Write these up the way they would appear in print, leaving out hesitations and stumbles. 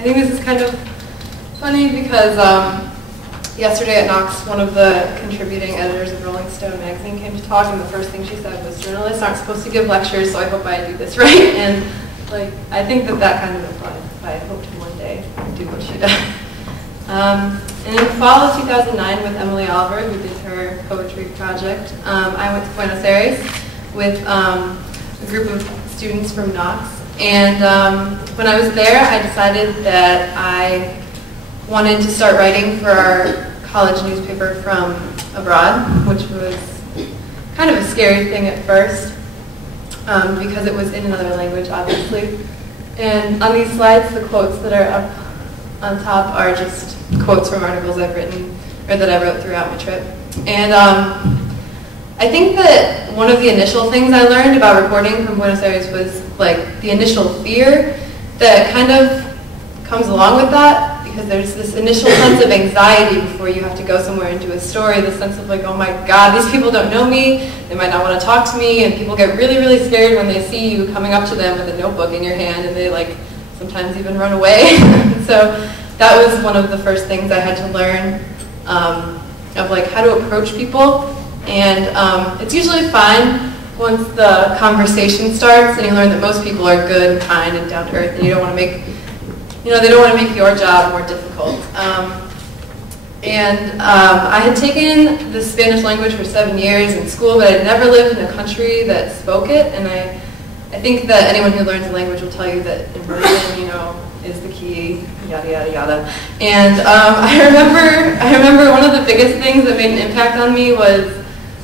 I think this is kind of funny because yesterday at Knox, one of the contributing editors of Rolling Stone magazine came to talk, and the first thing she said was, "Journalists aren't supposed to give lectures, so I hope I do this right." And like, I think that kind of applies. I hope to one day do what she does. And in the fall of 2009, with Emily Oliver, who did her poetry project, I went to Buenos Aires with a group of students from Knox. And when I was there, I decided that I wanted to start writing for our college newspaper from abroad, which was kind of a scary thing at first, because it was in another language, obviously. And on these slides, the quotes that are up on top are just quotes from articles I've written, or that I wrote throughout my trip. And I think that one of the initial things I learned about reporting from Buenos Aires was like the initial fear that kind of comes along with that, because there's this initial sense of anxiety before you have to go somewhere and do a story, the sense of like, oh my God, these people don't know me, they might not want to talk to me, and people get really, really scared when they see you coming up to them with a notebook in your hand, and they like sometimes even run away. So that was one of the first things I had to learn, of like how to approach people. And it's usually fine once the conversation starts and you learn that most people are good and kind and down to earth, and you don't want to make, they don't want to make your job more difficult. I had taken the Spanish language for 7 years in school, but I had never lived in a country that spoke it, and I think that anyone who learns a language will tell you that immersion, is the key, yada, yada, yada. And I remember one of the biggest things that made an impact on me was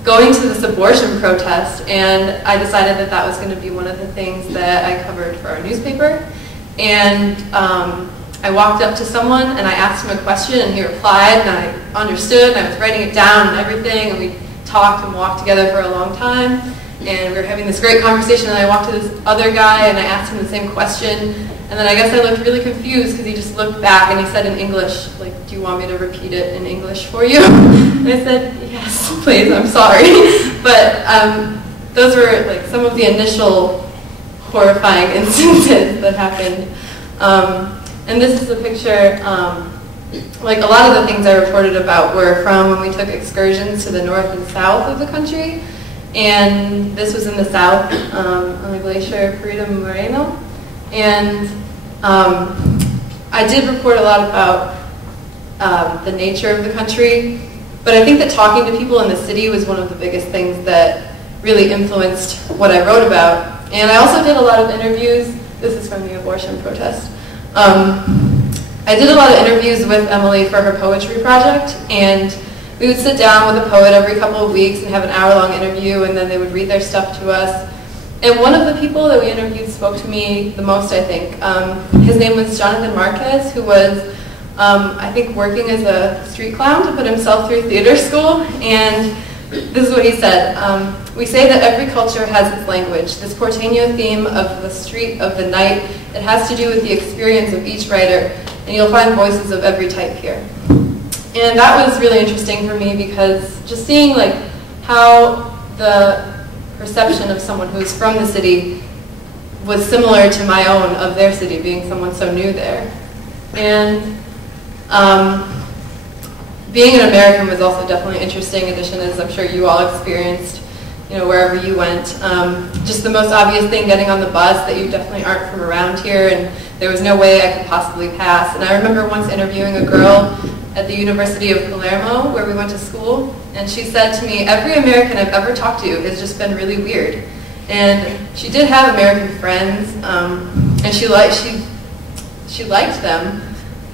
going to this abortion protest, and I decided that that was going to be one of the things that I covered for our newspaper. And I walked up to someone and I asked him a question, and he replied, and I understood, and I was writing it down and everything, and we talked and walked together for a long time, and we were having this great conversation, and I walked to this other guy and I asked him the same question, and then I guess I looked really confused because he just looked back and he said in English, like, "Do you want me to repeat it in English for you?" And I said, "Yes, please, I'm sorry." But those were like some of the initial horrifying instances that happened. And this is a picture, like a lot of the things I reported about were from when we took excursions to the north and south of the country. And this was in the south, on the glacier Perito Moreno. And I did report a lot about the nature of the country, but I think that talking to people in the city was one of the biggest things that really influenced what I wrote about. And I also did a lot of interviews. This is from the abortion protest. I did a lot of interviews with Emily for her poetry project, and we would sit down with a poet every couple of weeks and have an hour-long interview, and then they would read their stuff to us. And one of the people that we interviewed spoke to me the most, I think. His name was Jonathan Marquez, who was, I think, working as a street clown to put himself through theater school. And this is what he said. "We say that every culture has its language, this porteño theme of the street of the night. It has to do with the experience of each writer, and you'll find voices of every type here." And that was really interesting for me, because just seeing like how the perception of someone who's from the city was similar to my own of their city, being someone so new there. And being an American was also definitely an interesting addition, as I'm sure you all experienced, wherever you went. Just the most obvious thing, getting on the bus, that you definitely aren't from around here, and there was no way I could possibly pass. And I remember once interviewing a girl at the University of Palermo, where we went to school, and she said to me, "Every American I've ever talked to has just been really weird." And she did have American friends, and she liked them,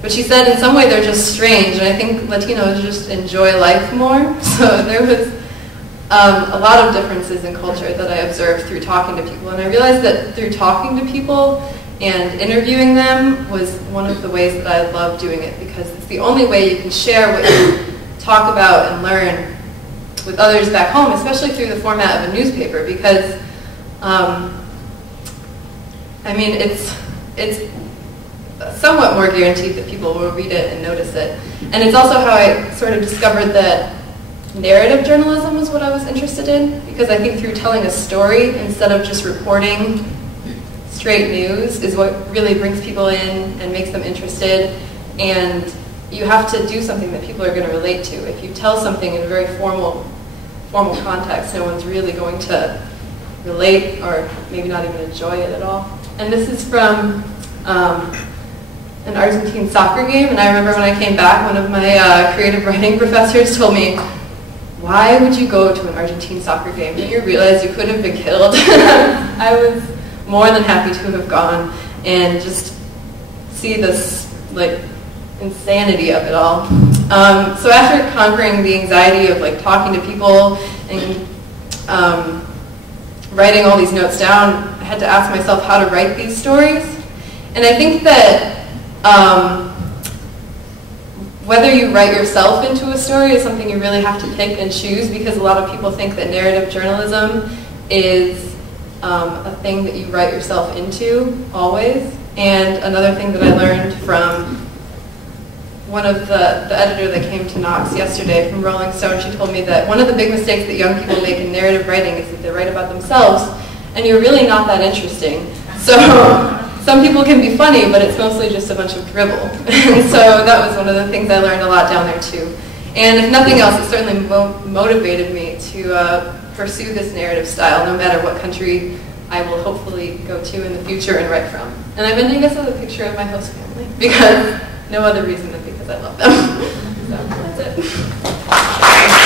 but she said in some way they're just strange, and I think Latinos just enjoy life more. So there was a lot of differences in culture that I observed through talking to people, and I realized that through talking to people and interviewing them was one of the ways that I love doing it, because it's the only way you can share what you talk about and learn with others back home, especially through the format of a newspaper, because it's somewhat more guaranteed that people will read it and notice it. And it's also how I sort of discovered that narrative journalism was what I was interested in, because I think through telling a story instead of just reporting straight news is what really brings people in and makes them interested, and you have to do something that people are going to relate to. If you tell something in a very formal context, no one's really going to relate or maybe not even enjoy it at all. And this is from an Argentine soccer game, and I remember when I came back, one of my creative writing professors told me, "Why would you go to an Argentine soccer game? Didn't you realize you could have been killed?" I was more than happy to have gone and just see this like insanity of it all. So after conquering the anxiety of like talking to people and writing all these notes down, I had to ask myself how to write these stories. And I think that whether you write yourself into a story is something you really have to pick and choose, because a lot of people think that narrative journalism is a thing that you write yourself into always. And another thing that I learned from one of the editor that came to Knox yesterday from Rolling Stone, she told me that one of the big mistakes that young people make in narrative writing is that they write about themselves, and you're really not that interesting. So some people can be funny, but it's mostly just a bunch of dribble. And so that was one of the things I learned a lot down there too. And if nothing else, it certainly motivated me to pursue this narrative style, no matter what country I will hopefully go to in the future and write from. And I'm ending this with a picture of my host family, because no other reason than because I love them. So that's it.